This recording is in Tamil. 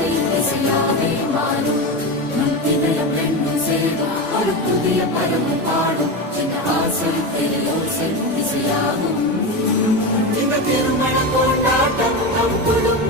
இசையாவே மாறும் நம் இதயம் ரெண்டும் சேரும் ஒரு புதிய பரவு பாடும் இந்த ஆசை பெரியோசை இசையாகும் இந்த திருமண கொண்டாட்டம் நம் குடும்பம்